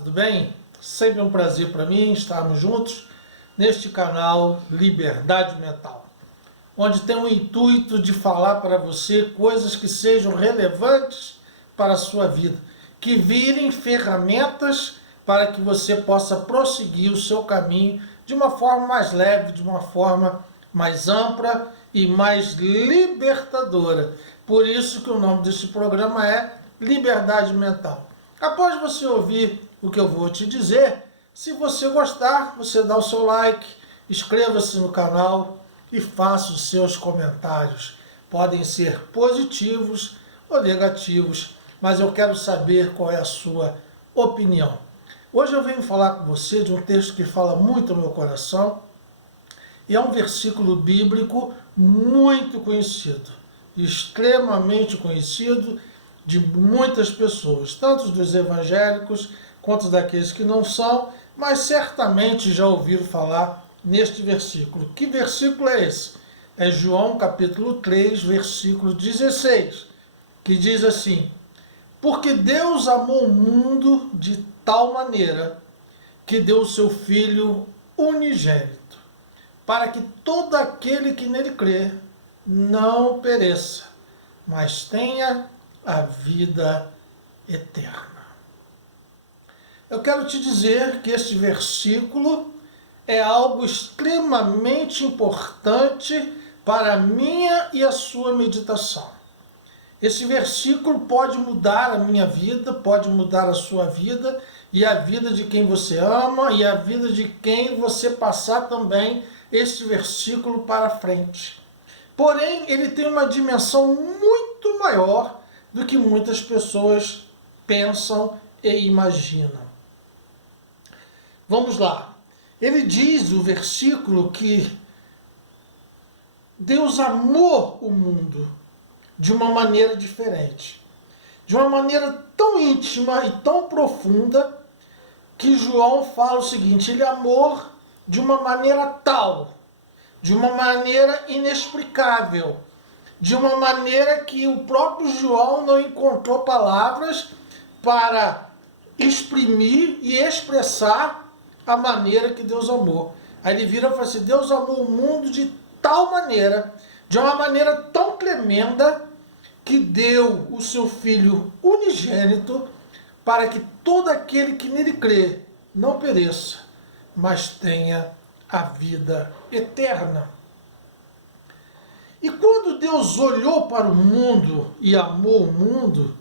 Tudo bem? Sempre um prazer para mim estarmos juntos neste canal Liberdade Mental, onde tem o intuito de falar para você coisas que sejam relevantes para a sua vida, que virem ferramentas para que você possa prosseguir o seu caminho de uma forma mais leve, de uma forma mais ampla e mais libertadora. Por isso que o nome deste programa é Liberdade Mental. Após você ouvir o que eu vou te dizer, se você gostar, você dá o seu like, inscreva-se no canal e faça os seus comentários. Podem ser positivos ou negativos, mas eu quero saber qual é a sua opinião. Hoje eu venho falar com você de um texto que fala muito ao meu coração, e é um versículo bíblico muito conhecido, extremamente conhecido de muitas pessoas, tanto dos evangélicos quanto daqueles que não são, mas certamente já ouviram falar neste versículo. Que versículo é esse? É João capítulo 3, versículo 16, que diz assim: porque Deus amou o mundo de tal maneira que deu o seu Filho unigênito, para que todo aquele que nele crê não pereça, mas tenha a vida eterna. Eu quero te dizer que este versículo é algo extremamente importante para a minha e a sua meditação. Esse versículo pode mudar a minha vida, pode mudar a sua vida e a vida de quem você ama e a vida de quem você passar também este versículo para frente. Porém, ele tem uma dimensão muito maior do que muitas pessoas pensam e imaginam. Vamos lá. Ele diz, o versículo, que Deus amou o mundo de uma maneira diferente. De uma maneira tão íntima e tão profunda que João fala o seguinte: ele amou de uma maneira tal, de uma maneira inexplicável, de uma maneira que o próprio João não encontrou palavras para exprimir e expressar a maneira que Deus amou. Aí ele vira e fala assim: Deus amou o mundo de tal maneira, de uma maneira tão tremenda, que deu o seu Filho unigênito, para que todo aquele que nele crê não pereça, mas tenha a vida eterna. E quando Deus olhou para o mundo e amou o mundo,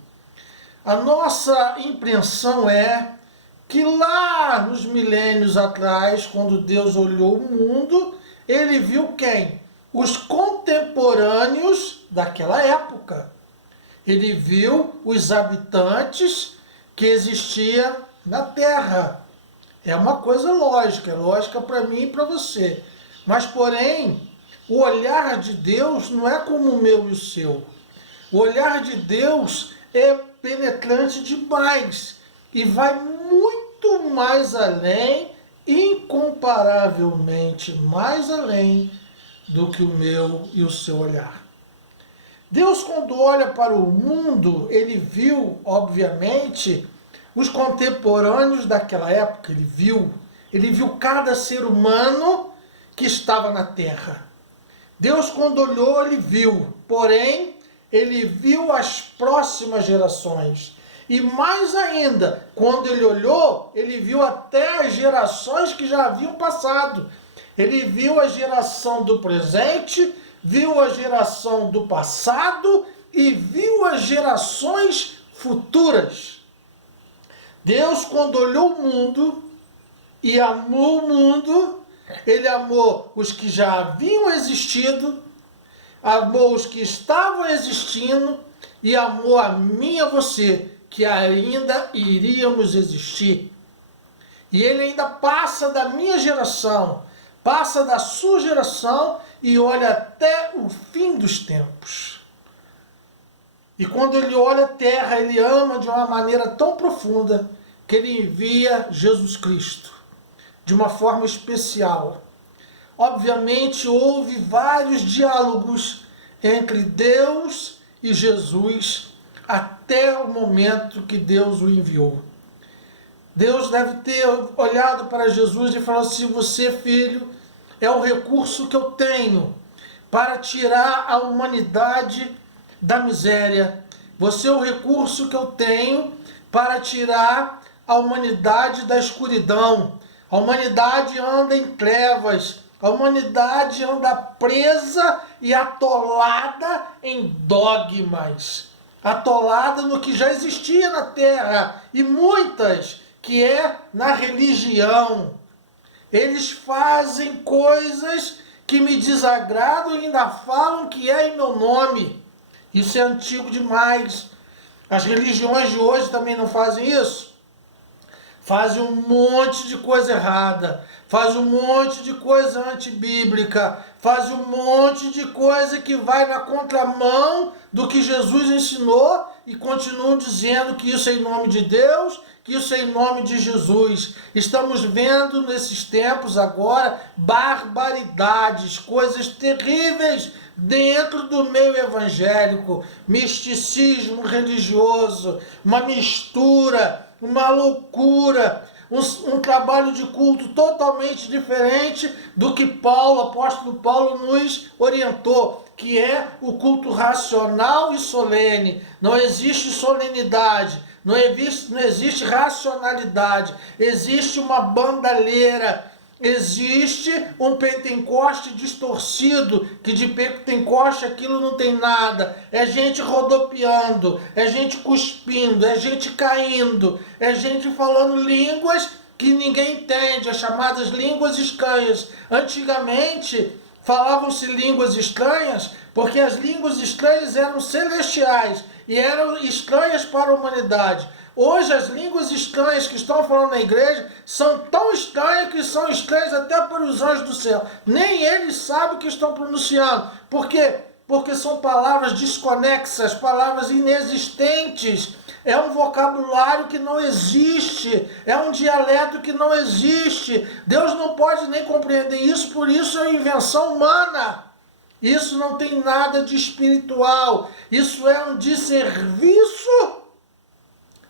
a nossa impressão é que lá nos milênios atrás, quando Deus olhou o mundo, ele viu quem? Os contemporâneos daquela época. Ele viu os habitantes que existiam na Terra. É uma coisa lógica, é lógica para mim e para você. Mas, porém, o olhar de Deus não é como o meu e o seu. O olhar de Deus é penetrante demais e vai muito mais além, incomparavelmente mais além do que o meu e o seu olhar. Deus, quando olha para o mundo, ele viu, obviamente, os contemporâneos daquela época. Ele viu cada ser humano que estava na Terra. Deus, quando olhou, ele viu, porém, ele viu as próximas gerações. E mais ainda, quando ele olhou, ele viu até as gerações que já haviam passado. Ele viu a geração do presente, viu a geração do passado e viu as gerações futuras. Deus, quando olhou o mundo e amou o mundo, ele amou os que já haviam existido, amou os que estavam existindo e amou a mim e a você, que ainda iríamos existir. E ele ainda passa da minha geração, passa da sua geração e olha até o fim dos tempos. E quando ele olha a terra, ele ama de uma maneira tão profunda que ele envia Jesus Cristo de uma forma especial. Obviamente, houve vários diálogos entre Deus e Jesus até o momento que Deus o enviou. Deus deve ter olhado para Jesus e falado assim: você, filho, é o recurso que eu tenho para tirar a humanidade da miséria. Você é o recurso que eu tenho para tirar a humanidade da escuridão. A humanidade anda em trevas. A humanidade anda presa e atolada em dogmas. Atolada no que já existia na Terra. E muitas, que é na religião. Eles fazem coisas que me desagradam e ainda falam que é em meu nome. Isso é antigo demais. As religiões de hoje também não fazem isso? Fazem um monte de coisa errada, fazem um monte de coisa antibíblica, fazem um monte de coisa que vai na contramão do que Jesus ensinou e continuam dizendo que isso é em nome de Deus, que isso é em nome de Jesus. Estamos vendo nesses tempos agora barbaridades, coisas terríveis dentro do meio evangélico, misticismo religioso, uma mistura, uma loucura, um trabalho de culto totalmente diferente do que Paulo, apóstolo Paulo, nos orientou, que é o culto racional e solene. Não existe solenidade, não existe racionalidade, existe uma bandalheira. Existe um Pentecoste distorcido, que de Pentecoste aquilo não tem nada. É gente rodopiando, é gente cuspindo, é gente caindo, é gente falando línguas que ninguém entende, as chamadas línguas estranhas. Antigamente falavam-se línguas estranhas porque as línguas estranhas eram celestiais e eram estranhas para a humanidade. Hoje as línguas estranhas que estão falando na igreja são tão estranhas que são estranhas até para os anjos do céu. Nem eles sabem o que estão pronunciando. Por quê? Porque são palavras desconexas, palavras inexistentes. É um vocabulário que não existe, é um dialeto que não existe. Deus não pode nem compreender isso, por isso é invenção humana. Isso não tem nada de espiritual, isso é um desserviço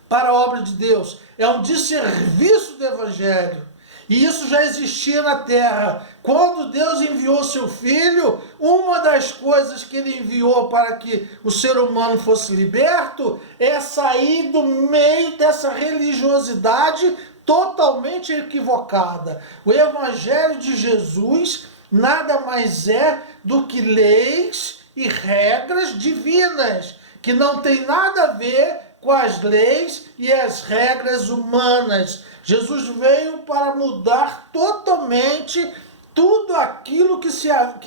para a obra de Deus, é um desserviço do Evangelho. E isso já existia na Terra. Quando Deus enviou seu Filho, uma das coisas que Ele enviou para que o ser humano fosse liberto é sair do meio dessa religiosidade totalmente equivocada. O Evangelho de Jesus nada mais é do que leis e regras divinas, que não tem nada a ver com as leis e as regras humanas. Jesus veio para mudar totalmente tudo aquilo que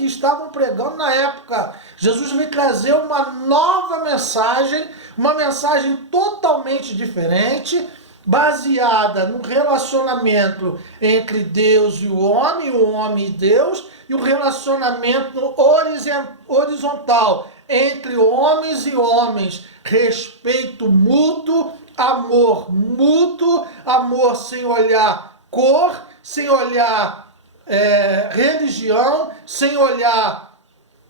estavam pregando na época. Jesus veio trazer uma nova mensagem, uma mensagem totalmente diferente, baseada no relacionamento entre Deus e o homem e Deus, e o relacionamento horizontal entre homens e homens, respeito mútuo, amor sem olhar cor, sem olhar religião, sem olhar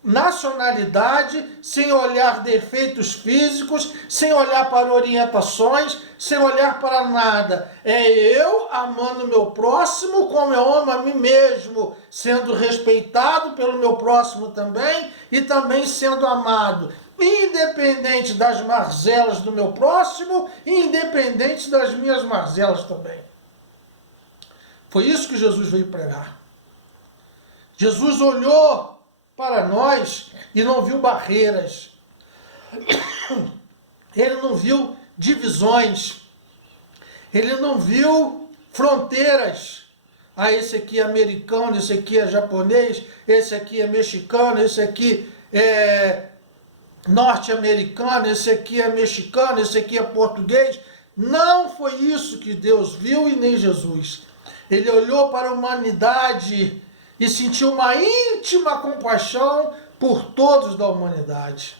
nacionalidade, sem olhar defeitos físicos, sem olhar para orientações, sem olhar para nada. É eu amando o meu próximo como eu amo a mim mesmo, sendo respeitado pelo meu próximo também e também sendo amado, independente das mazelas do meu próximo e independente das minhas mazelas também. Foi isso que Jesus veio pregar. Jesus olhou para nós e não viu barreiras. Ele não viu divisões. Ele não viu fronteiras. Ah, esse aqui é americano, esse aqui é japonês, esse aqui é mexicano, esse aqui é norte-americano, esse aqui é mexicano, esse aqui é português. Não foi isso que Deus viu e nem Jesus. Ele olhou para a humanidade e sentiu uma íntima compaixão por todos da humanidade.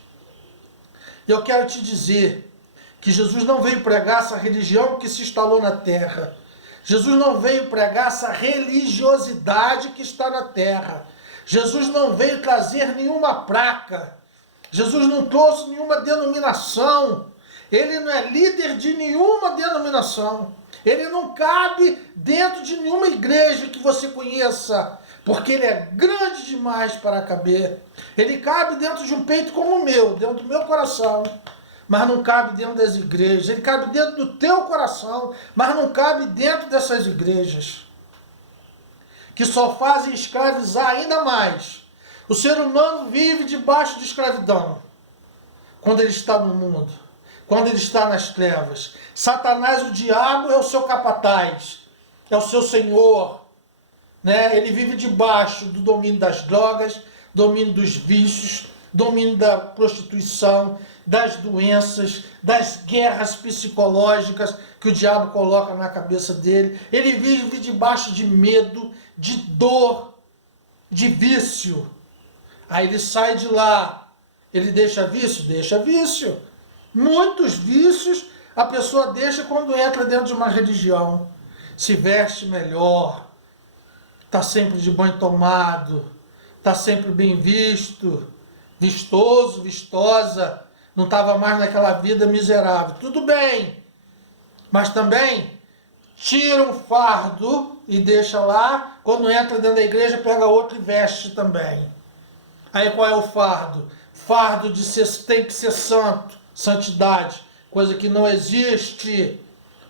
Eu quero te dizer que Jesus não veio pregar essa religião que se instalou na terra. Jesus não veio pregar essa religiosidade que está na terra. Jesus não veio trazer nenhuma placa. Jesus não trouxe nenhuma denominação. Ele não é líder de nenhuma denominação. Ele não cabe dentro de nenhuma igreja que você conheça, porque ele é grande demais para caber. Ele cabe dentro de um peito como o meu, dentro do meu coração, mas não cabe dentro das igrejas. Ele cabe dentro do teu coração, mas não cabe dentro dessas igrejas, que só fazem escravizar ainda mais. O ser humano vive debaixo de escravidão quando ele está no mundo, quando ele está nas trevas. Satanás, o diabo, é o seu capataz, é o seu senhor, né? Ele vive debaixo do domínio das drogas, domínio dos vícios, domínio da prostituição, das doenças, das guerras psicológicas que o diabo coloca na cabeça dele. Ele vive debaixo de medo, de dor, de vício. Aí ele sai de lá. Ele deixa vício? Deixa vício. Muitos vícios a pessoa deixa quando entra dentro de uma religião. Se veste melhor, está sempre de banho tomado, está sempre bem visto, vistoso, vistosa, não estava mais naquela vida miserável. Tudo bem, mas também tira um fardo e deixa lá, quando entra dentro da igreja pega outro e veste também. Aí qual é o fardo? Fardo de ser, tem que ser santo, santidade, coisa que não existe.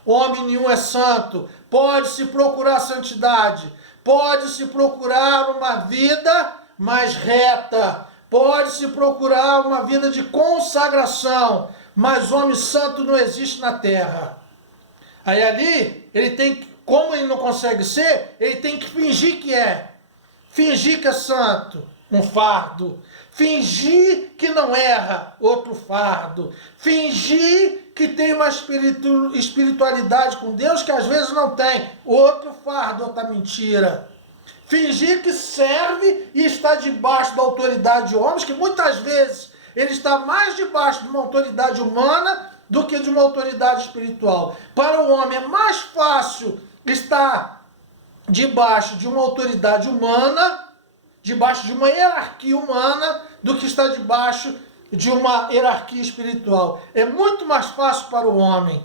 Homem nenhum é santo. Pode-se procurar santidade, pode-se procurar uma vida mais reta, pode-se procurar uma vida de consagração, mas homem santo não existe na terra. Aí ali, ele tem que, como ele não consegue ser, ele tem que fingir que é. Fingir que é santo, um fardo. Fingir que não erra, outro fardo. Fingir que tem uma espiritualidade com Deus que às vezes não tem, outro fardo, outra mentira. Fingir que serve e está debaixo da autoridade de homens, que muitas vezes ele está mais debaixo de uma autoridade humana do que de uma autoridade espiritual. Para o homem é mais fácil estar debaixo de uma autoridade humana, debaixo de uma hierarquia humana, do que estar debaixo de uma hierarquia espiritual. É muito mais fácil para o homem,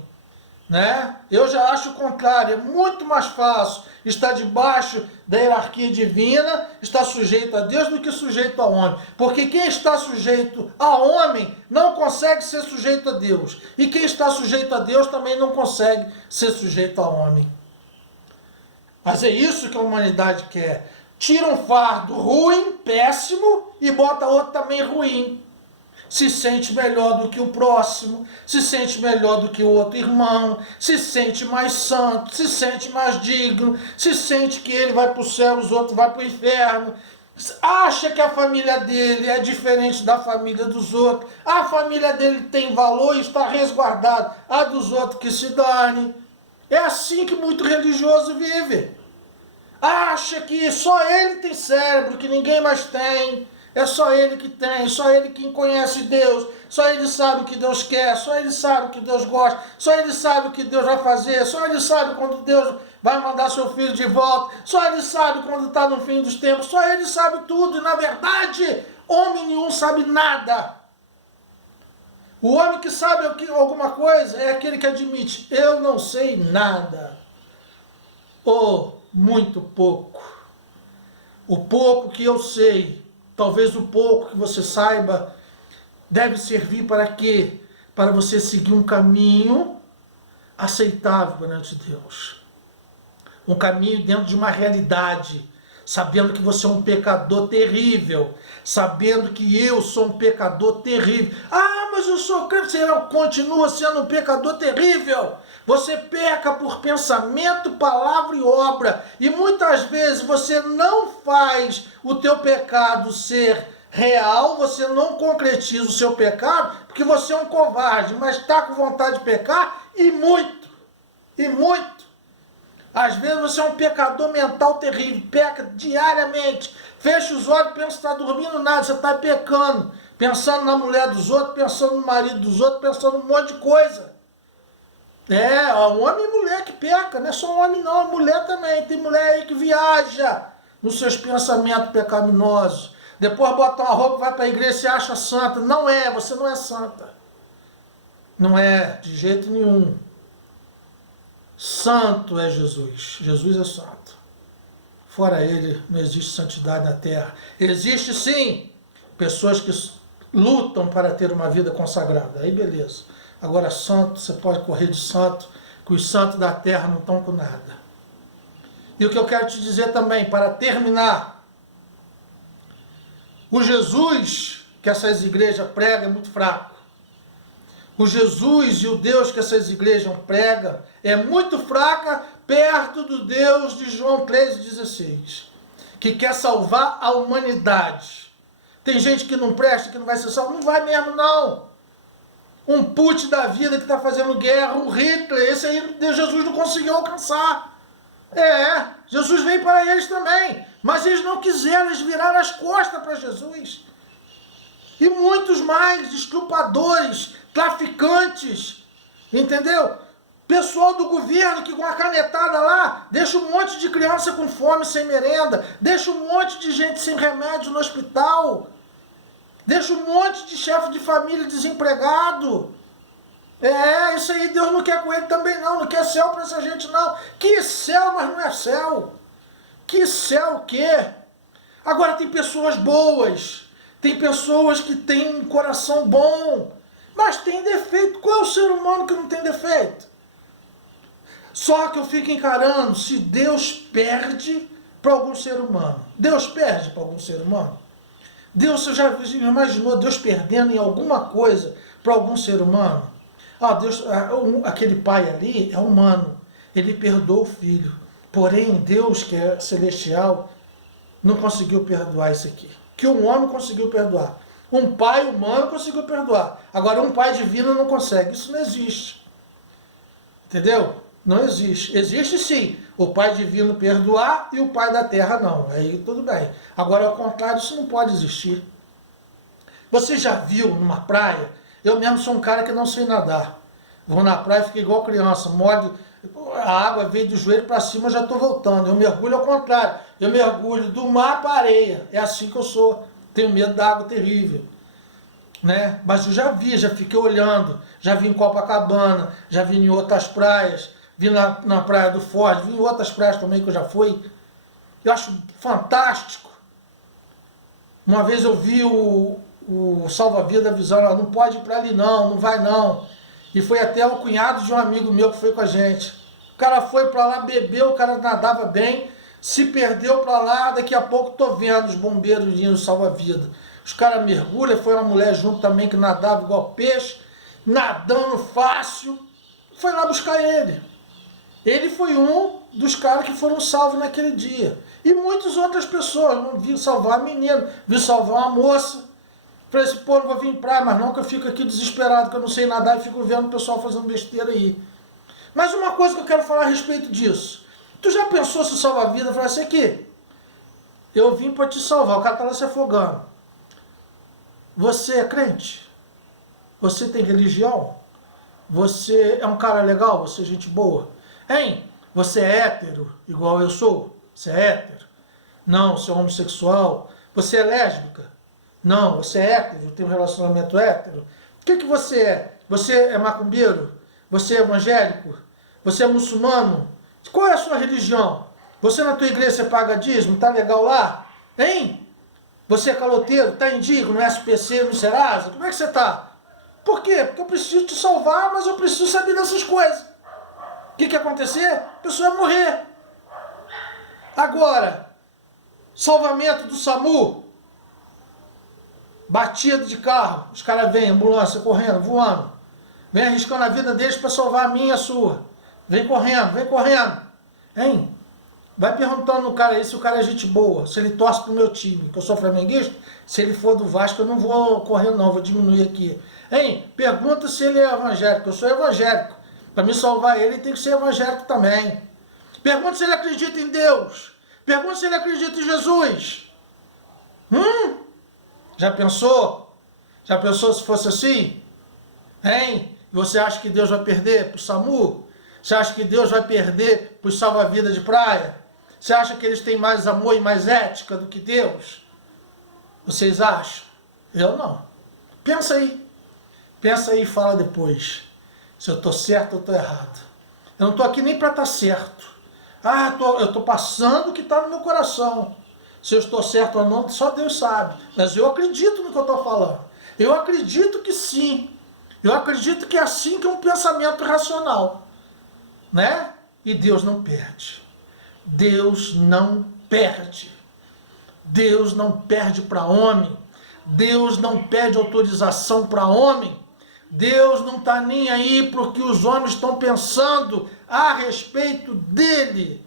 né? Eu já acho o contrário, é muito mais fácil estar debaixo da hierarquia divina, estar sujeito a Deus, do que sujeito a homem. Porque quem está sujeito a homem não consegue ser sujeito a Deus. E quem está sujeito a Deus também não consegue ser sujeito a homem. Mas é isso que a humanidade quer. Tira um fardo ruim, péssimo, e bota outro também ruim. Se sente melhor do que o próximo, se sente melhor do que o outro irmão, se sente mais santo, se sente mais digno, se sente que ele vai para o céu, os outros vão para o inferno. Acha que a família dele é diferente da família dos outros. A família dele tem valor e está resguardada. A dos outros que se dane. É assim que muito religioso vive. Acha que só ele tem cérebro, que ninguém mais tem. É só ele que tem, só ele que conhece Deus, só ele sabe o que Deus quer, só ele sabe o que Deus gosta, só ele sabe o que Deus vai fazer, só ele sabe quando Deus vai mandar seu filho de volta, só ele sabe quando está no fim dos tempos, só ele sabe tudo. E na verdade, homem nenhum sabe nada. O homem que sabe alguma coisa é aquele que admite: eu não sei nada, ou muito pouco. O pouco que eu sei, talvez o pouco que você saiba, deve servir para quê? Para você seguir um caminho aceitável perante Deus. Um caminho dentro de uma realidade, sabendo que você é um pecador terrível, sabendo que eu sou um pecador terrível. Ah, mas eu sou crente, você continua sendo um pecador terrível. Você peca por pensamento, palavra e obra. E muitas vezes você não faz o teu pecado ser real, você não concretiza o seu pecado, porque você é um covarde, mas está com vontade de pecar, e muito, e muito. Às vezes você é um pecador mental terrível, peca diariamente, fecha os olhos, pensa que está dormindo nada, você está pecando, pensando na mulher dos outros, pensando no marido dos outros, pensando num monte de coisa. É, homem e mulher que peca, não é só homem não, é mulher também. Tem mulher aí que viaja nos seus pensamentos pecaminosos. Depois bota uma roupa, vai para a igreja e se acha santa. Não é, você não é santa. Não é, de jeito nenhum. Santo é Jesus. Jesus é santo. Fora ele, não existe santidade na terra. Existe sim pessoas que lutam para ter uma vida consagrada. Aí beleza. Agora santo, você pode correr de santo, que os santos da terra não estão com nada. E o que eu quero te dizer também, para terminar, o Jesus que essas igrejas pregam é muito fraco. O Jesus e o Deus que essas igrejas pregam é muito fraca perto do Deus de João 13,16, que quer salvar a humanidade. Tem gente que não presta, que não vai ser salvo. Não vai mesmo, não. Um Putin da vida que está fazendo guerra, um Hitler, esse aí Jesus não conseguiu alcançar. Jesus veio para eles também, mas eles não quiseram, eles viraram as costas para Jesus. E muitos mais, estupradores, traficantes, entendeu? Pessoal do governo que com a canetada lá, deixa um monte de criança com fome, sem merenda, deixa um monte de gente sem remédio no hospital, deixa um monte de chefe de família desempregado. Isso aí Deus não quer com ele também não quer céu para essa gente não. Que céu, mas não é céu. Que céu o quê? Agora tem pessoas boas, tem pessoas que têm um coração bom, mas tem defeito. Qual é o ser humano que não tem defeito? Só que eu fico encarando se Deus perde para algum ser humano. Deus perde para algum ser humano? Deus, você já imaginou Deus perdendo em alguma coisa para algum ser humano? Deus, aquele pai ali é humano, ele perdoou o filho. Porém, Deus, que é celestial, não conseguiu perdoar isso aqui. Que um homem conseguiu perdoar. Um pai humano conseguiu perdoar. Agora, um pai divino não consegue. Isso não existe. Entendeu? Não existe. Existe sim o pai divino perdoar e o pai da terra não. Aí tudo bem. Agora, ao contrário, isso não pode existir. Você já viu numa praia? Eu mesmo sou um cara que não sei nadar. Vou na praia e fico igual criança. Molho, a água veio do joelho para cima, eu já estou voltando. Eu mergulho ao contrário. Eu mergulho do mar para a areia. É assim que eu sou. Tenho medo da água terrível. Né? Mas eu já vi, já fiquei olhando. Já vi em Copacabana, já vi em outras praias. Vi na praia do Forte, vi em outras praias também que eu já fui. Eu acho fantástico. Uma vez eu vi o salva-vida avisando, não pode ir para ali não vai não. E foi até o cunhado de um amigo meu que foi com a gente. O cara foi para lá, bebeu, o cara nadava bem, se perdeu para lá, daqui a pouco tô vendo os bombeiros indo salva-vida. Os caras mergulham, foi uma mulher junto também que nadava igual peixe, nadando fácil, foi lá buscar ele. Ele foi um dos caras que foram salvos naquele dia. E muitas outras pessoas, não viu salvar a menina, viu salvar uma moça. Falei assim, não vou vir em praia, mas não, que eu fico aqui desesperado, que eu não sei nadar e fico vendo o pessoal fazendo besteira aí. Mas uma coisa que eu quero falar a respeito disso. Tu já pensou se salva-vida? Falei assim, aqui, eu vim para te salvar, o cara está lá se afogando. Você é crente? Você tem religião? Você é um cara legal? Você é gente boa? Hein? Você é hétero, igual eu sou? Você é hétero? Não, você é homossexual? Você é lésbica? Não, você é hétero, tem um relacionamento hétero? O que você é? Você é macumbeiro? Você é evangélico? Você é muçulmano? Qual é a sua religião? Você na tua igreja você paga dízimo? Tá legal lá? Hein? Você é caloteiro? Tá em dia no SPC, no Serasa? Como é que você tá? Por quê? Porque eu preciso te salvar, mas eu preciso saber dessas coisas. O que ia acontecer? A pessoa ia morrer. Agora, salvamento do SAMU, batida de carro, os caras vêm, ambulância, correndo, voando, vem arriscando a vida deles para salvar a minha e a sua. Vem correndo. Hein? Vai perguntando no cara aí se o cara é gente boa, se ele torce pro meu time, que eu sou flamenguista, se ele for do Vasco eu não vou correndo não, vou diminuir aqui. Hein? Pergunta se ele é evangélico, eu sou evangélico. Para me salvar ele tem que ser evangélico também. Pergunta se ele acredita em Deus. Pergunta se ele acredita em Jesus. Já pensou? Já pensou se fosse assim? Hein? Você acha que Deus vai perder para o SAMU? Você acha que Deus vai perder para os salva-vida de praia? Você acha que eles têm mais amor e mais ética do que Deus? Vocês acham? Eu não. Pensa aí. Pensa aí e fala depois. Se eu estou certo ou estou errado. Eu não estou aqui nem para estar certo. Eu estou passando o que está no meu coração. Se eu estou certo ou não, só Deus sabe. Mas eu acredito no que eu estou falando. Eu acredito que sim. Eu acredito que é assim que é um pensamento racional. Né? E Deus não perde. Deus não perde. Deus não perde para homem. Deus não pede autorização para homem. Deus não está nem aí para o que os homens estão pensando a respeito dele.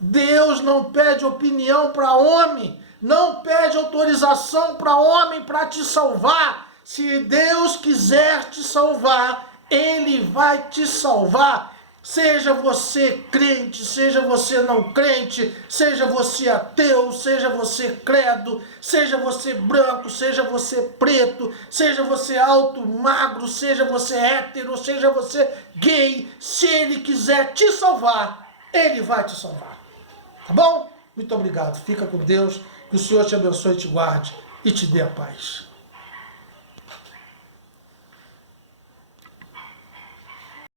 Deus não pede opinião para homem, não pede autorização para homem para te salvar. Se Deus quiser te salvar, Ele vai te salvar. Seja você crente, seja você não crente, seja você ateu, seja você credo, seja você branco, seja você preto, seja você alto, magro, seja você hétero, seja você gay, se Ele quiser te salvar, Ele vai te salvar. Tá bom? Muito obrigado. Fica com Deus, que o Senhor te abençoe, te guarde e te dê a paz.